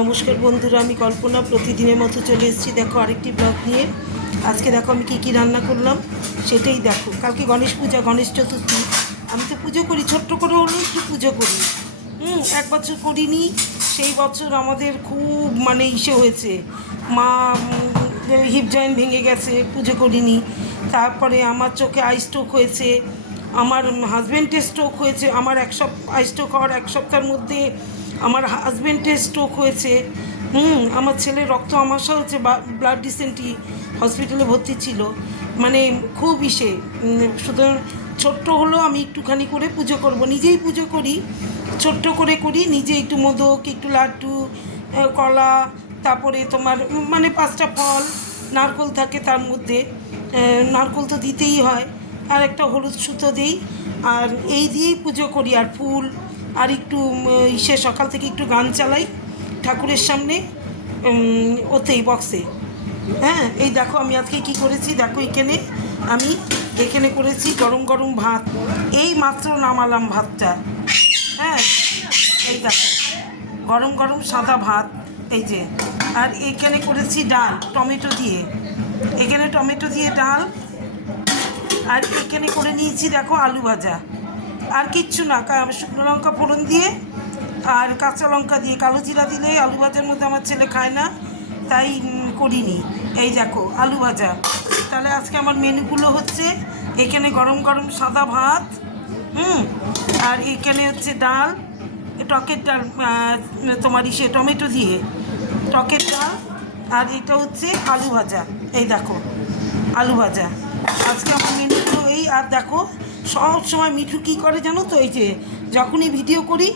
নমস্কার বন্ধুরা, আমি কল্পনা প্রতিদিনের মতো চলে এসেছি। দেখো আরেকটি ব্লগ নিয়ে। আজকে দেখো আমি কী রান্না করলাম সেটাই দেখো। কালকে গণেশ পূজা, গণেশ চতুর্থী। আমি তো পুজো করি, ছোট্ট করে হলেও একটু পুজো করি। এক বছর করিনি, সেই বছর আমাদের খুব ইসে হয়েছে, মা হিপ জয়েন্ট ভেঙে গেছে, পুজো করিনি। তারপরে আমার চোখে আই স্ট্রোক হয়েছে, আমার হাজব্যান্ডের স্ট্রোক হয়েছে। আমার আই স্ট্রোক হওয়ার এক সপ্তাহের মধ্যে আমার হাজব্যান্ডের স্ট্রোক হয়েছে। আমার ছেলের রক্ত আমাশা হচ্ছে, ব্লাড ডিসেন্ট্রি, হসপিটালে ভর্তি ছিল। খুব ইসে, সুতরাং ছোট্ট হলেও আমি একটুখানি করে পুজো করব, নিজেই পুজো করি, ছোট্ট করে করি নিজে। একটু মোদক, একটু লাড্ডু, কলা, তারপরে তোমার 5টা ফল, নারকোল থাকে তার মধ্যে, নারকোল তো দিতেই হয়, আর একটা হলুদ সুতো দিই, আর এই দিয়েই পুজো করি। আর ফুল, আর একটু ইসে সকাল থেকে একটু গান চালাই ঠাকুরের সামনে, ওতেই বক্সে। হ্যাঁ, এই দেখো আমি আজকে কি করেছি দেখো। এখানে করেছি গরম গরম ভাত, এই মাত্র নামালাম ভাতটা। হ্যাঁ, এই দেখো গরম গরম সাদা ভাত, এই যে। আর এখানে করেছি ডাল টমেটো দিয়ে, এখানে টমেটো দিয়ে ডাল। আর এখানে করে নিয়েছি দেখো আলু ভাজা। আর কিচ্ছু না, শুকনো লঙ্কা ফোড়ন দিয়ে আর কাঁচা লঙ্কা দিয়ে, কালো জিরা দিলে আলু ভাজার মধ্যে আমার ছেলে খায় না, তাই করিনি। এই দেখো আলু ভাজা। তাহলে আজকে আমার মেনুগুলো হচ্ছে, এখানে গরম গরম সাদা ভাত, আর এখানে হচ্ছে ডাল, টকের ডাল, তোমার ইসে টমেটো দিয়ে টকের ডাল, আর এটা হচ্ছে আলু ভাজা। এই দেখো আলু ভাজা আজকে আমার মেনুগুলো এই। আর দেখো সব সময় মিঠু কী করে জানো তো, এই যে যখনই ভিডিও করি,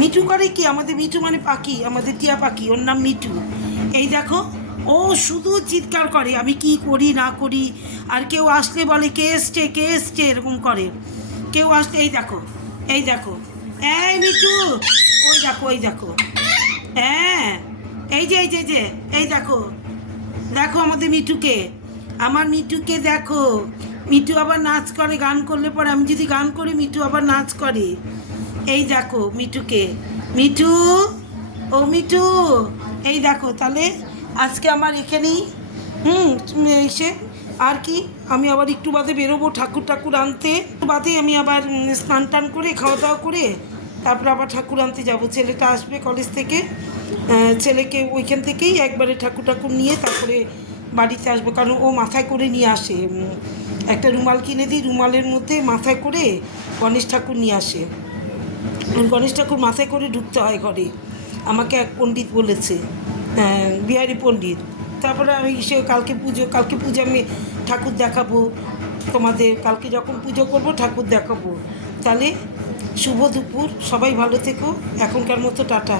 মিঠু করে কি, আমাদের মিঠু পাখি, আমাদের টিয়া পাখি, ওর নাম মিঠু। এই দেখো ও শুধু চিৎকার করে আমি কি করি না করি। আর কেউ আসলে বলে কে এসছে এরকম করে। কেউ আসলে এই দেখো এই মিঠু, ওই দেখো হ্যাঁ, এই যে এই দেখো আমাদের মিঠুকে, আমার মিঠুকে দেখো। মিঠু আবার নাচ করে, গান করলে পরে, আমি যদি গান করি মিঠু আবার নাচ করে। এই দেখো মিঠুকে, ও মিঠু, এই দেখো। তাহলে আজকে আমার এখানেই এসে আর কি, আমি আবার একটু বাদে বেরোবো ঠাকুর আনতে। বাদে আমি আবার স্নান টান করে খাওয়া দাওয়া করে তারপর আবার ঠাকুর আনতে যাবো। ছেলেটা আসবে কলেজ থেকে, ছেলেকে ওইখান থেকেই একবারে ঠাকুর নিয়ে তারপরে বাড়িতে আসবো। কারণ ও মাথায় করে নিয়ে আসে, একটা রুমাল কিনে দিই, রুমালের মধ্যে মাথায় করে গণেশ ঠাকুর নিয়ে আসে। গণেশ ঠাকুর মাথায় করে ঢুকতে হয় ঘরে, আমাকে এক পণ্ডিত বলেছে, বিহারি পণ্ডিত। তারপরে আমি কালকে পুজো আমি ঠাকুর দেখাবো তোমাদের। কালকে যখন পুজো করব ঠাকুর দেখাবো। তাহলে শুভ দুপুর, সবাই ভালো থেকো, এখনকার মতো টাটা।